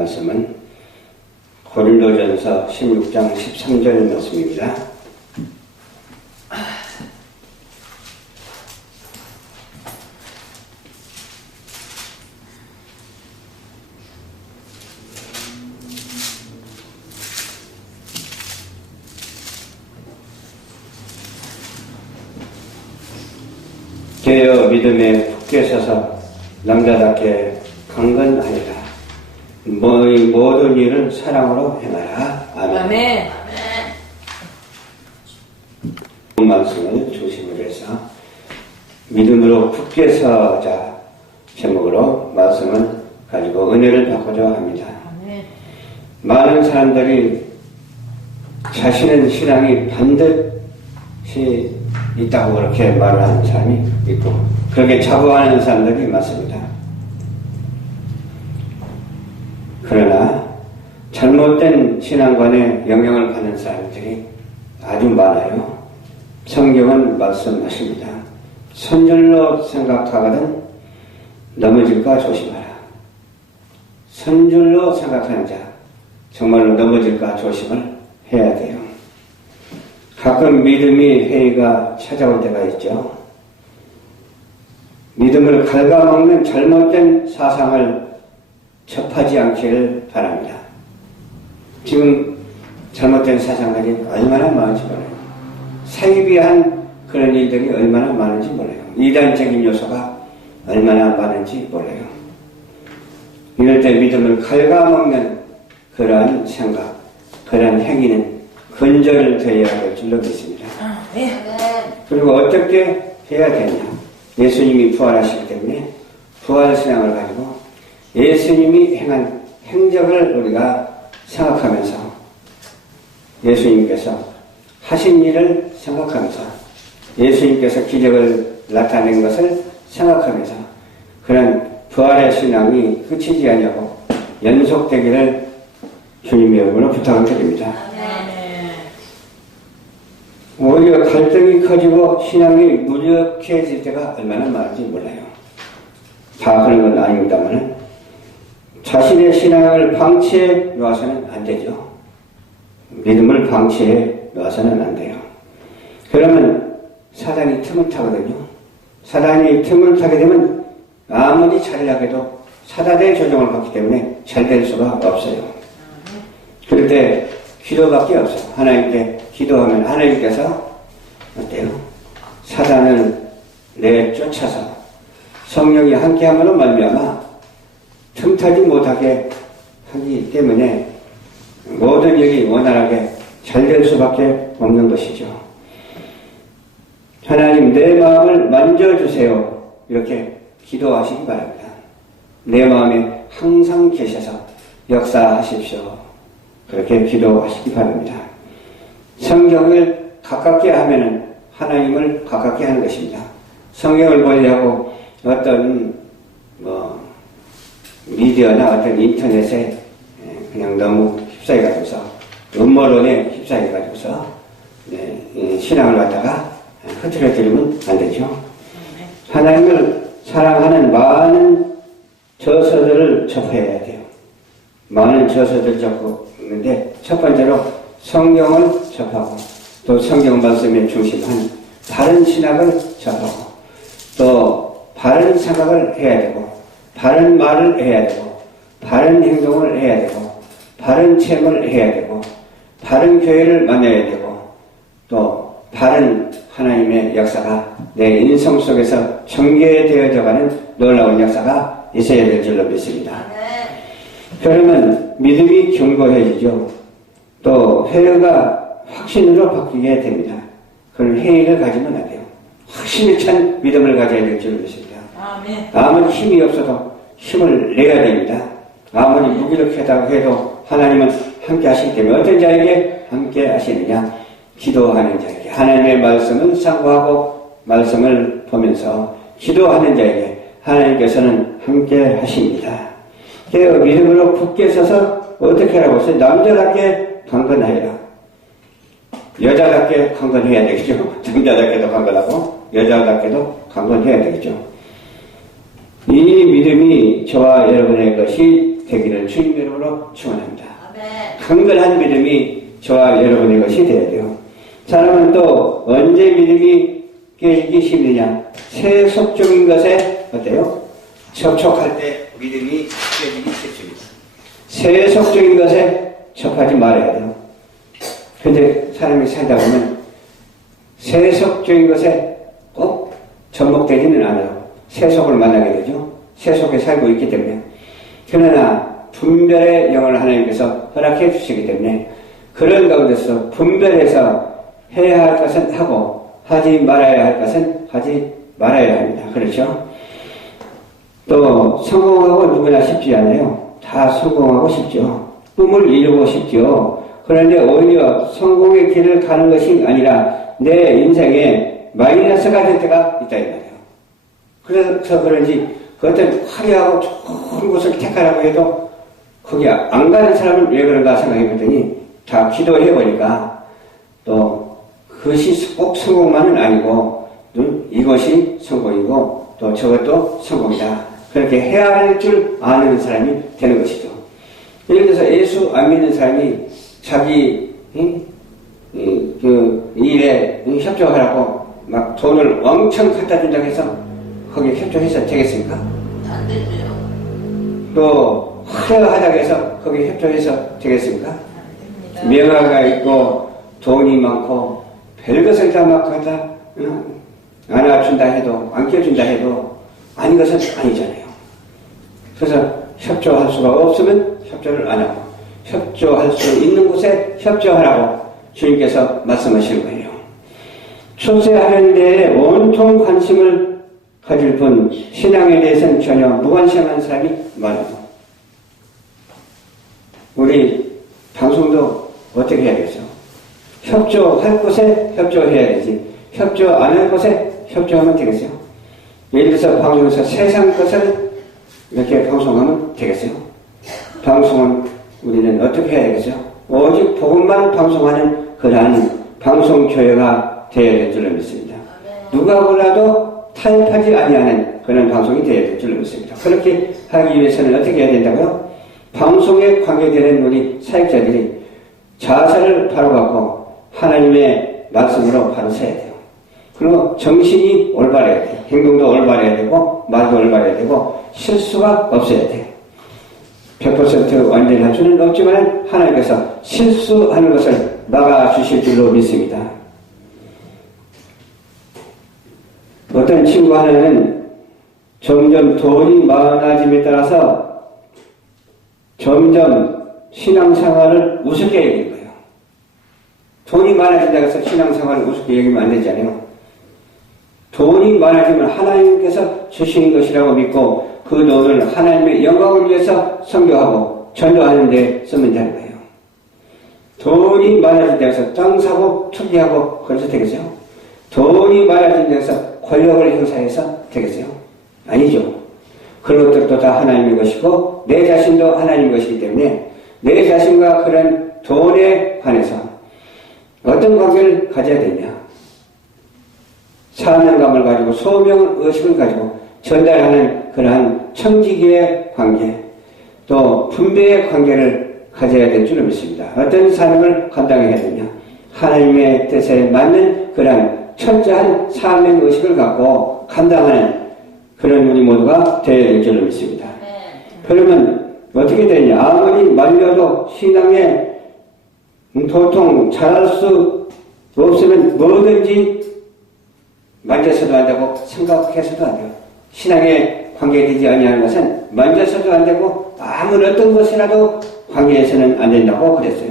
말씀은 고린도전서 16장 13절 말씀입니다. 깨어 믿음에 굳게 서서 남자답게 강건하리라. 너희 모든 일은 사랑으로 행하라. 아멘. 아멘. 말씀을 중심으로 해서 믿음으로 굳게 서자 제목으로 말씀을 가지고 은혜를 받고자 합니다. 아멘. 많은 사람들이 자신은 신앙이 반드시 있다고 그렇게 말을 하는 사람이 있고 그렇게 자부하는 사람들이 많습니다. 그러나 잘못된 신앙관에 영향을 받는 사람들이 아주 많아요. 성경은 말씀하십니다. 선줄로 생각하거든 넘어질까 조심하라. 선줄로 생각하는 자 정말로 넘어질까 조심을 해야 돼요. 가끔 믿음이 회의가 찾아올 때가 있죠. 믿음을 갉아먹는 잘못된 사상을 접하지 않기를 바랍니다. 지금 잘못된 사상들이 얼마나 많은지 몰라요. 사이비한 그런 일들이 얼마나 많은지 몰라요. 이단적인 요소가 얼마나 많은지 몰라요. 이럴 때 믿음을 갉아먹는 그러한 생각, 그러한 행위는 근절되어야 할 줄로 믿습니다. 그리고 어떻게 해야 되냐. 예수님이 부활하시기 때문에 부활신앙을 가지고 예수님이 행한 행적을 우리가 생각하면서 예수님께서 하신 일을 생각하면서 예수님께서 기적을 나타낸 것을 생각하면서 그런 부활의 신앙이 그치지 않냐고 연속되기를 주님의 이름으로 부탁을 드립니다. 오히려 갈등이 커지고 신앙이 무력해질 때가 얼마나 많은지 몰라요. 다 그런 건 아닙니다만 자신의 신앙을 방치해 놓아서는 안 되죠. 믿음을 방치해 놓아서는 안 돼요. 그러면 사단이 틈을 타거든요. 사단이 틈을 타게 되면 아무리 잘하게도 사단의 조종을 받기 때문에 잘 될 수가 없어요. 그럴 때 기도밖에 없어요. 하나님께 기도하면 하나님께서 어때요? 사단을 내쫓아서 성령이 함께함으로 말미암아 틈타지 못하게 하기 때문에 모든 일이 원활하게 잘 될 수밖에 없는 것이죠. 하나님 내 마음을 만져주세요. 이렇게 기도하시기 바랍니다. 내 마음에 항상 계셔서 역사하십시오. 그렇게 기도하시기 바랍니다. 성경을 가깝게 하면은 하나님을 가깝게 하는 것입니다. 성경을 보려고 어떤 미디어나 어떤 인터넷에 그냥 너무 휩싸여가지고서 음모론에 휩싸여가지고서 신앙을 갖다가 흐트러뜨리면 안 되죠. 하나님을 사랑하는 많은 저서들을 접해야 돼요. 많은 저서들 접고 있는데 첫 번째로 성경을 접하고 또 성경 말씀에 중심한 바른 신학을 접하고 또 바른 생각을 해야 되고 바른 말을 해야 되고 바른 행동을 해야 되고 바른 체험을 해야 되고 바른 교회를 만나야 되고 또 바른 하나님의 역사가 내 인성 속에서 전개되어져가는 놀라운 역사가 있어야 될 줄로 믿습니다. 그러면 믿음이 견고해지죠. 또 회의가 확신으로 바뀌게 됩니다. 그런 회의를 가지면 안 돼요. 확신에 찬 믿음을 가져야 될 줄로 믿습니다. 아무리 힘이 없어도 힘을 내야 됩니다. 아무리 무기력하다고 해도 하나님은 함께 하시기 때문에 어떤 자에게 함께 하시느냐? 기도하는 자에게. 하나님의 말씀을 상고하고 말씀을 보면서 기도하는 자에게 하나님께서는 함께 하십니다. 깨어 믿음으로 굳게 서서 어떻게 하라고 했어요? 남자답게 강건하여라. 여자답게 강건해야 되겠죠. 남자답게도 강건하고 여자답게도 강건해야 되겠죠. 이 믿음이 저와 여러분의 것이 되기를 주님 이름으로 축원합니다. 아멘. 강건한 믿음이 저와 여러분의 것이 되어야 돼요. 사람은 또 언제 믿음이 깨지기 쉽느냐? 세속적인 것에 어때요? 접촉할 때 믿음이 깨지기 쉽습니다. 세속적인 것에 접하지 말아야 돼요. 근데 사람이 살다 보면 세속적인 것에 꼭 접목되지는 않아요. 세속을 만나게 되죠. 세속에 살고 있기 때문에. 그러나 분별의 영을 하나님께서 허락해 주시기 때문에 그런 가운데서 분별해서 해야 할 것은 하고 하지 말아야 할 것은 하지 말아야 합니다. 그렇죠? 또 성공하고 누구나 쉽지 않아요. 다 성공하고 싶죠. 꿈을 이루고 싶죠. 그런데 오히려 성공의 길을 가는 것이 아니라 내 인생에 마이너스가 될 때가 있다 이 말이에요. 그래서 그런지 그 어떤 화려하고 좋은 곳을 택하라고 해도 거기 안 가는 사람은 왜 그런가 생각해 봤더니 다 기도해 보니까 또 그것이 꼭 성공만은 아니고 이것이 성공이고 또 저것도 성공이다. 그렇게 해야 할 줄 아는 사람이 되는 것이죠. 예를 들어서 예수 안 믿는 사람이 자기 그 일에 협조하라고 막 돈을 엄청 갖다 준다고 해서 거기에 협조해서 되겠습니까? 안 되죠. 또 화려하다고 해서 거기에 협조해서 되겠습니까? 안 됩니다. 명화가 있고 돈이 많고 별것을 다 막 갖다 안아준다 해도 안겨준다 해도 아닌 것은 아니잖아요. 그래서 협조할 수가 없으면 협조를 안 하고 협조할 수 있는 곳에 협조하라고 주님께서 말씀하시는 거예요. 출세하는 데에 온통 관심을 가질 뿐 신앙에 대해서는 전혀 무관심한 사람이 많아요. 우리 방송도 어떻게 해야 되겠어? 협조할 곳에 협조해야 되지. 협조 안 할 곳에 협조하면 되겠어요? 예를 들어서 방송에서 세상 것을 이렇게 방송하면 되겠어요? 방송은 우리는 어떻게 해야 되겠어요? 오직 복음만 방송하는 그러한 방송 교회가 되어야 될 줄로 믿습니다. 누가 몰라도 타협하지 아니하는 그런 방송이 되어야 될 줄로 믿습니다. 그렇게 하기 위해서는 어떻게 해야 된다고요? 방송에 관계되는 우리 사역자들이 자세를 바로 갖고 하나님의 말씀으로 바로 서야 돼요. 그리고 정신이 올바라야 돼요. 행동도 올바라야 되고 말도 올바라야 되고 실수가 없어야 돼요. 100% 완전할 수는 없지만 하나님께서 실수하는 것을 막아주실 줄로 믿습니다. 어떤 친구 하나는 점점 돈이 많아짐에 따라서 점점 신앙생활을 우습게 여긴 거예요. 돈이 많아진다고 해서 신앙생활을 우습게 여기면 안 되잖아요. 돈이 많아지면 하나님께서 주신 것이라고 믿고 그 돈을 하나님의 영광을 위해서 선교하고 전도하는 데 쓰면 되는 거예요. 돈이 많아진다고 해서 땅 사고 투기하고 그래서 되겠어요? 돈이 많아진다고 해서 권력을 행사해서 되겠어요? 아니죠. 그런 것들도 다 하나님의 것이고 내 자신도 하나님의 것이기 때문에 내 자신과 그런 돈에 관해서 어떤 관계를 가져야 되냐? 사명감을 가지고 소명 의식을 가지고 전달하는 그러한 청지기의 관계 또 분배의 관계를 가져야 될 줄을 믿습니다. 어떤 사명을 감당해야 되냐? 하나님의 뜻에 맞는 그러한 철저한 사명 의식을 갖고 감당하는 그런 우리 모두가 되어야 될 줄을 믿습니다. 그러면 어떻게 되냐? 아무리 말려도 신앙에 도통 잘할 수 없으면 뭐든지 만져서도 안 되고 생각해서도 안 돼요. 신앙에 관계되지 아니하는 것은 만져서도 안 되고 아무 어떤 것이라도 관계해서는 안 된다고 그랬어요.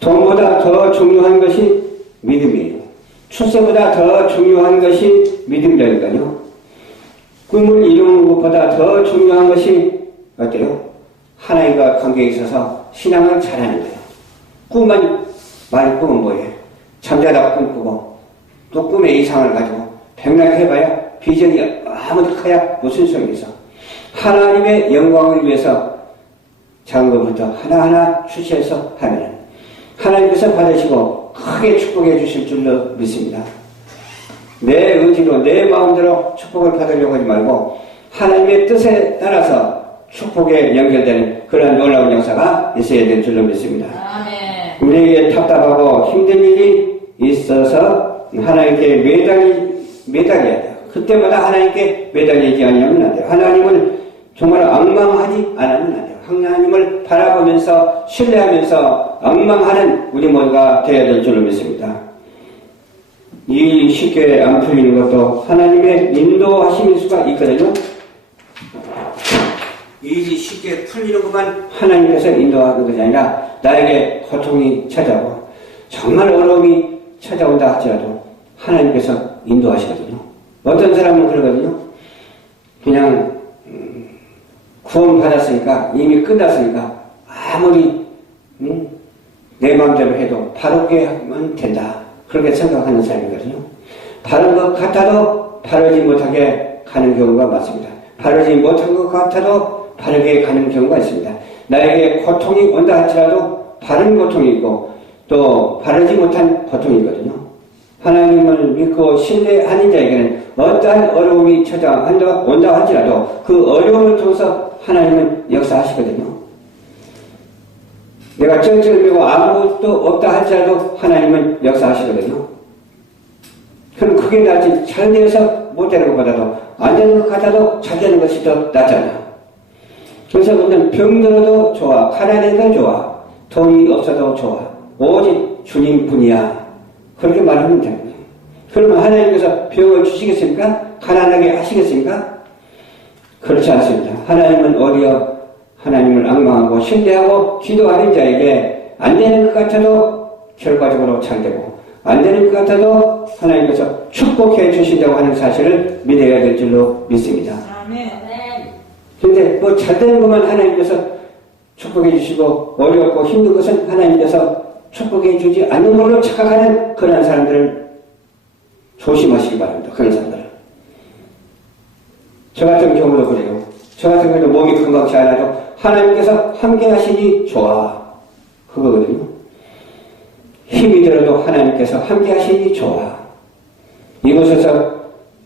돈보다 더 중요한 것이 믿음이에요. 출세보다 더 중요한 것이 믿음이라니까요. 꿈을 이루는 것보다 더 중요한 것이 어때요? 하나님과 관계에 있어서 신앙을 잘하는 거예요. 꿈만 많이 꾸면 뭐예요? 잠자다 꿈꾸고 또 꿈의 이상을 가지고 백날 해봐야 비전이 아무리 커야 무슨 소용이 있어. 하나님의 영광을 위해서 작은 것부터 하나하나 추시해서 하면 하나님께서 받으시고 크게 축복해 주실 줄로 믿습니다. 내 의지로 내 마음대로 축복을 받으려고 하지 말고 하나님의 뜻에 따라서 축복에 연결되는 그런 놀라운 역사가 있어야 될 줄로 믿습니다. 아멘. 우리에게 답답하고 힘든 일이 있어서 하나님께 매달려야 돼요. 그때마다 하나님께 매달리지 않으면 안 돼요. 하나님을 정말 앙망하지 않으면 안 돼요. 하나님을 바라보면서 신뢰하면서 앙망하는 우리 모두가 되어야 될 줄로 믿습니다. 이 쉽게 안 풀리는 것도 하나님의 인도하심일 수가 있거든요. 일이 쉽게 풀리는 것만 하나님께서 인도하는 것이 아니라 나에게 고통이 찾아오고 정말 어려움이 찾아온다 할지라도 하나님께서 인도하시거든요. 어떤 사람은 그러거든요. 그냥 구원 받았으니까 이미 끝났으니까 아무리 내 마음대로 해도 바르게 하면 된다. 그렇게 생각하는 사람이거든요. 바른 것 같아도 바르지 못하게 가는 경우가 많습니다. 바르지 못한 것 같아도 바르게 가는 경우가 있습니다. 나에게 고통이 온다 할지라도 바른 고통이 있고 또 바르지 못한 고통이 있거든요. 하나님을 믿고 신뢰하는 자에게는 어떠한 어려움이 온다 할지라도 그 어려움을 통해서 하나님은 역사하시거든요. 내가 쩔쩔매고 아무것도 없다 할지라도 하나님은 역사하시거든요. 그럼 그게 낫지. 잘 되어서 못 되는 것보다도 안 되는 것 같아도 잘 되는 것이 더 낫잖아. 그래서 우리는 병들어도 좋아, 가난해도 좋아, 돈이 없어도 좋아, 오직 주님뿐이야. 그렇게 말하면 됩니다. 그러면 하나님께서 병을 주시겠습니까? 가난하게 하시겠습니까? 그렇지 않습니다. 하나님은 오히려 하나님을 앙망하고 신뢰하고 기도하는 자에게 안 되는 것 같아도 결과적으로 잘 되고 안 되는 것 같아도 하나님께서 축복해 주신다고 하는 사실을 믿어야 될 줄로 믿습니다. 아멘. 그런데 뭐 잘 되는 것만 하나님께서 축복해 주시고 어렵고 힘든 것은 하나님께서 축복해 주지 않는 걸로 착각하는 그런 사람들을 조심하시기 바랍니다. 그런 사람들은. 저 같은 경우도 그래요. 저 같은 경우도 몸이 건강치 않아도 하나님께서 함께 하시니 좋아. 그거거든요. 힘이 들어도 하나님께서 함께 하시니 좋아. 이곳에서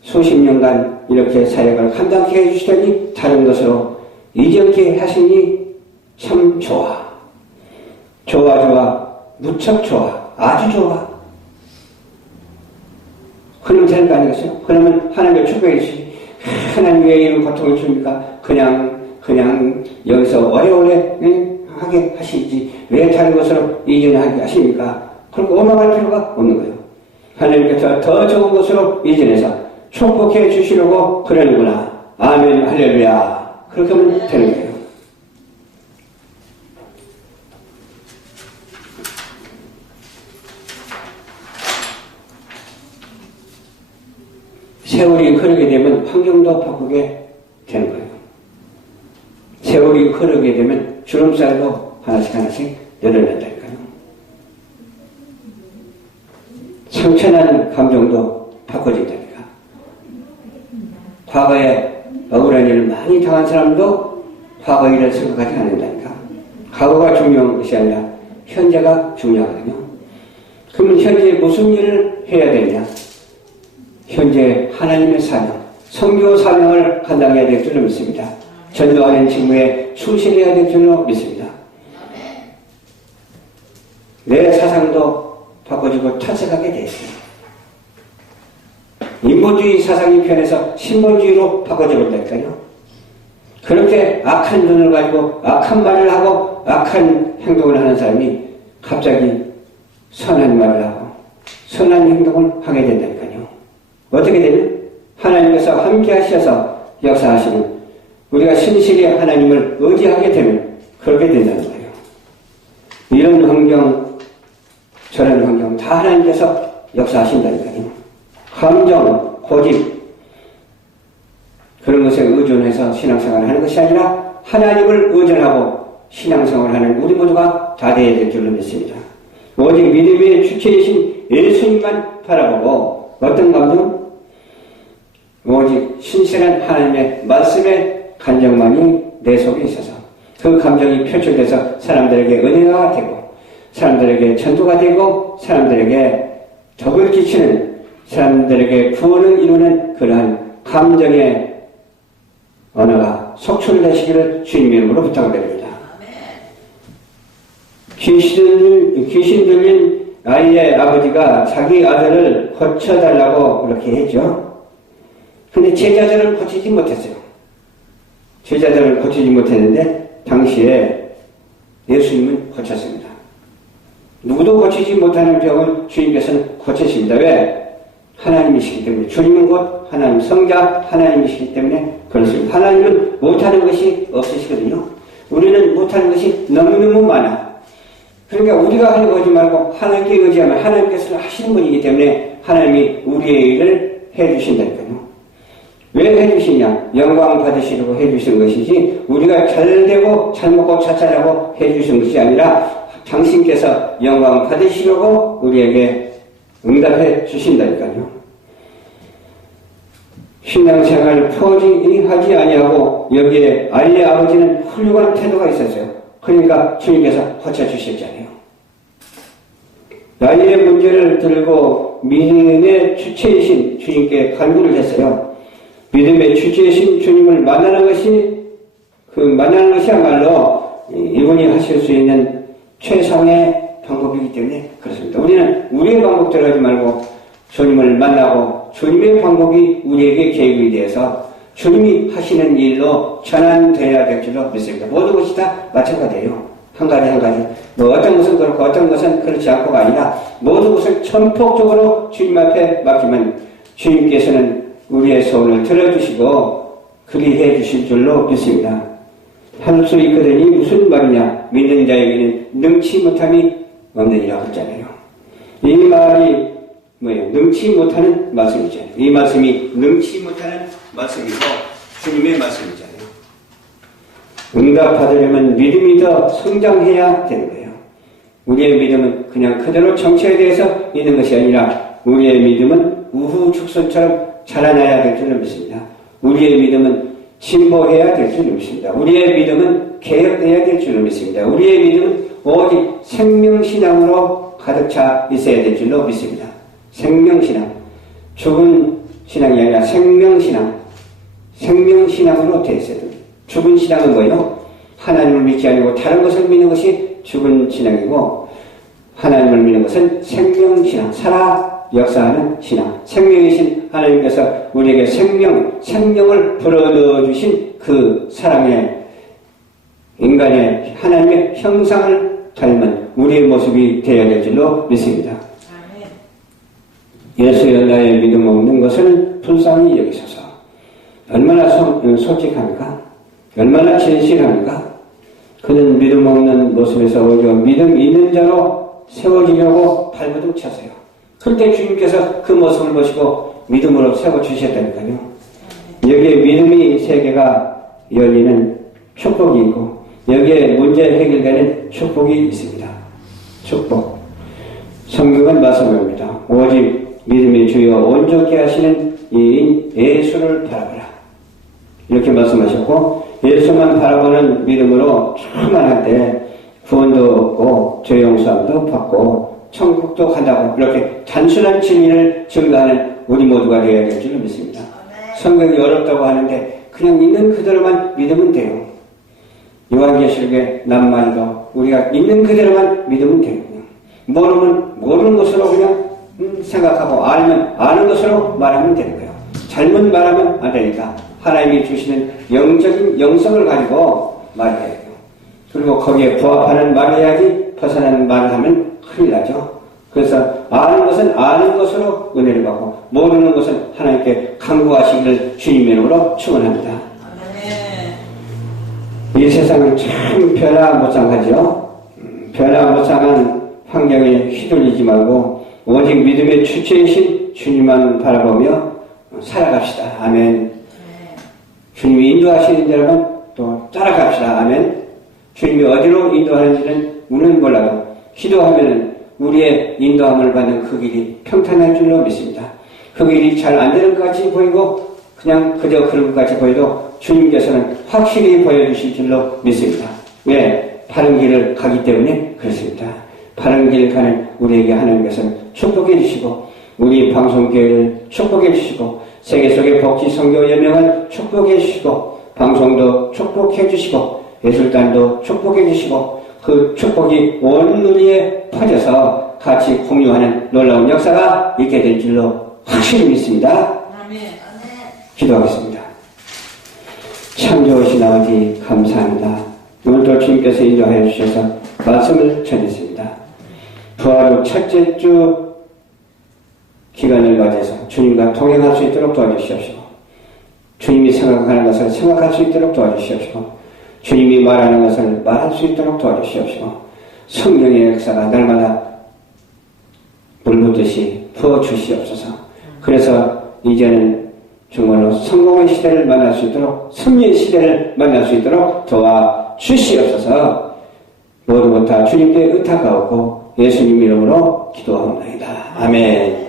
수십 년간 이렇게 사역을 감당케 해주시더니 다른 것으로 이전케 하시니 참 좋아. 좋아. 무척 좋아. 아주 좋아. 그러면 되는 거 아니겠어요? 그러면 하나님의 축복해 주시니 하나님 왜 이런 고통을 줍니까? 그냥 여기서 오래오래 하게 하시지 왜 다른 것으로 이전하게 하십니까? 그렇게 원망할 필요가 없는 거예요. 하나님께서 더 좋은 것으로 이전해서 축복해 주시려고 그러는구나. 아멘 할렐루야. 그렇게 하면 되는 거예요. 세월이 흐르게 되면 환경도 바꾸게 되는 거예요. 세월이 흐르게 되면 주름살도 하나씩 늘어난다니까요. 상처나는 감정도 바꿔진다니까. 과거에 억울한 일을 많이 당한 사람도 과거 일을 생각하지 않는다니까. 과거가 중요한 것이 아니라 현재가 중요하거든요. 그러면 현재 무슨 일을 해야 되느냐? 현재 하나님의 사명, 선교 사명을 감당해야 될 줄로 믿습니다. 전도하는 직무에 충실해야 될 줄로 믿습니다. 내 사상도 바꿔주고 탈색하게 돼 있어요. 인본주의 사상이 변해서 신본주의로 바꿔줘버렸다니까요. 그렇게 악한 눈을 가지고 악한 말을 하고 악한 행동을 하는 사람이 갑자기 선한 말을 하고 선한 행동을 하게 된다니까요. 어떻게 되면 하나님께서 함께 하셔서 역사하시는 우리가 신실히 하나님을 의지하게 되면 그렇게 된다는 거예요. 이런 환경, 저런 환경 다 하나님께서 역사하신다니까요. 감정, 고집 그런 것에 의존해서 신앙생활을 하는 것이 아니라 하나님을 의존하고 신앙생활을 하는 우리 모두가 다 되어야 될 줄로 믿습니다. 오직 믿음의 주체이신 예수님만 바라보고 어떤 감정? 오직 신실한 하나님의 말씀의 감정만이 내 속에 있어서 그 감정이 표출돼서 사람들에게 은혜가 되고 사람들에게 전도가 되고 사람들에게 덕을 끼치는 사람들에게 구원을 이루는 그러한 감정의 언어가 속출되시기를 주님 이름으로 부탁드립니다. 귀신 들린 아이의 아버지가 자기 아들을 고쳐달라고 그렇게 했죠. 근데 제자들을 고치지 못했어요. 제자들을 고치지 못했는데 당시에 예수님은 고쳤습니다. 누구도 고치지 못하는 병을 주님께서는 고치십니다. 왜? 하나님이시기 때문에. 주님은 곧 하나님, 성자 하나님이시기 때문에 그렇습니다. 하나님은 못하는 것이 없으시거든요. 우리는 못하는 것이 너무너무 많아. 그러니까 우리가 하려고 하지 말고 하나님께 의지하면 하나님께서 하시는 분이기 때문에 하나님이 우리의 일을 해주신다니까요. 왜 해주시냐? 영광 받으시려고 해주신 것이지 우리가 잘되고 잘 먹고 잘 자라고 해주신 것이 아니라 당신께서 영광 받으시려고 우리에게 응답해 주신다니까요. 신앙생활 포기하지 아니하고 여기에 아이의 아버지는 훌륭한 태도가 있었어요. 그러니까 주님께서 고쳐주셨잖아요. 아이의 문제를 들고 믿음의 주체이신 주님께 간구를 했어요. 믿음의 주체이신 주님을 만나는 것이야말로 이분이 하실 수 있는 최상의 방법이기 때문에 그렇습니다. 우리는 우리의 방법대로 하지 말고 주님을 만나고 주님의 방법이 우리에게 계획이 되어서 주님이 하시는 일로 전환되어야 될 줄로 믿습니다. 모든 것이 다 마찬가지예요. 한 가지. 뭐 어떤 것은 그렇고 어떤 것은 그렇지 않고가 아니라 모든 것을 전폭적으로 주님 앞에 맡기면 주님께서는 우리의 소원을 들어주시고 그리해 주실 줄로 믿습니다. 할 수 있거든이 무슨 말이냐? 믿는 자에게는 능치 못함이 없느니라 했잖아요. 이 말이 뭐예요? 능치 못하는 말씀이잖아요. 이 말씀이 능치 못하는 말씀이고 주님의 말씀이잖아요. 응답받으려면 믿음이 더 성장해야 되는 거예요. 우리의 믿음은 그냥 그대로 정체에 대해서 있는 것이 아니라 우리의 믿음은 우후죽순처럼 자라나야 될 줄로 믿습니다. 우리의 믿음은 진보해야 될 줄로 믿습니다. 우리의 믿음은 개혁돼야 될 줄로 믿습니다. 우리의 믿음은 오직 생명신앙으로 가득 차 있어야 될 줄로 믿습니다. 생명신앙. 죽은 신앙이 아니라 생명신앙. 생명신앙으로 되어 있어야 됩니다. 죽은 신앙은 뭐예요? 하나님을 믿지 아니고 다른 것을 믿는 것이 죽은 신앙이고 하나님을 믿는 것은 생명신앙. 살아 역사하는 신앙. 생명이신 하나님께서 우리에게 생명을 불어넣어 주신 그 사랑의 인간의 하나님의 형상을 닮은 우리의 모습이 되어야 될 줄로 믿습니다. 예수의 나의 믿음 없는 것을 불쌍히 여기소서. 얼마나 솔직합니까? 얼마나 진실합니까? 그는 믿음 없는 모습에서 오히려 믿음 있는 자로 세워지려고 발버둥 쳤어요. 그때 주님께서 그 모습을 보시고 믿음으로 세워주셨다니까요. 여기에 믿음이 세계가 열리는 축복이 있고 여기에 문제 해결되는 축복이 있습니다. 축복. 성경은 말씀합니다. 오직 믿음의 주여 온전케 하시는 이인 예수를 바라보라. 이렇게 말씀하셨고 예수만 바라보는 믿음으로 충만할 때 구원도 얻고 죄 용서함도 받고 천국도 간다고 이렇게 단순한 진리를 증거하는 우리 모두가 되어야 될 줄로 믿습니다. 성경이 어렵다고 하는데 그냥 있는 그대로만 믿으면 돼요. 요한계시록의 낱말도 우리가 있는 그대로만 믿으면 돼요. 모르면 모르는 것으로 그냥 생각하고 알면 아는 것으로 말하면 되는 거예요. 잘못 말하면 안 되니까 하나님이 주시는 영적인 영성을 가지고 말해야 돼요. 그리고 거기에 부합하는 말을 해야지 벗어나는 말을 하면 큰일 나죠. 그래서 아는 것은 아는 것으로 은혜를 받고 모르는 것은 하나님께 간구하시기를 주님의 이름으로 축원합니다. 이 세상은 참 변화무쌍하죠. 변화무쌍한 환경에 휘둘리지 말고 오직 믿음의 주체이신 주님만 바라보며 살아갑시다. 아멘. 주님이 인도하시는 대로만 또 따라갑시다. 아멘. 주님이 어디로 인도하는지는 우리는 몰라도 기도하면은 우리의 인도함을 받는 그 길이 평탄할 줄로 믿습니다. 그 길이 잘 안 되는 것 같이 보이고 그냥 그저 그런 것 같이 보여도 주님께서는 확실히 보여주실 줄로 믿습니다. 왜? 바른 길을 가기 때문에 그렇습니다. 바른 길 가는 우리에게 하나님께서는 축복해 주시고 우리 방송교회를 축복해 주시고 세계 속의 복지 선교 연명을 축복해 주시고 방송도 축복해 주시고 예술단도 축복해 주시고 그 축복이 온 누리에 퍼져서 같이 공유하는 놀라운 역사가 있게 될 줄로 확실히 믿습니다. 아멘. 기도하겠습니다. 참 좋으신 아버지 감사합니다. 오늘도 주님께서 인도하여 주셔서 말씀을 전했습니다. 부활 후 첫째 주 기간을 맞이해서 주님과 동행할 수 있도록 도와주시옵시고 주님이 생각하는 것을 생각할 수 있도록 도와주시옵시고 주님이 말하는 것을 말할 수 있도록 도와주시옵시고 성령의 역사가 날마다 물붓듯이 부어주시옵소서. 그래서 이제는 정말로 성공의 시대를 만날 수 있도록 승리의 시대를 만날 수 있도록 도와주시옵소서. 모두 다 주님께 의탁하고 예수님 이름으로 기도합니다. 아멘.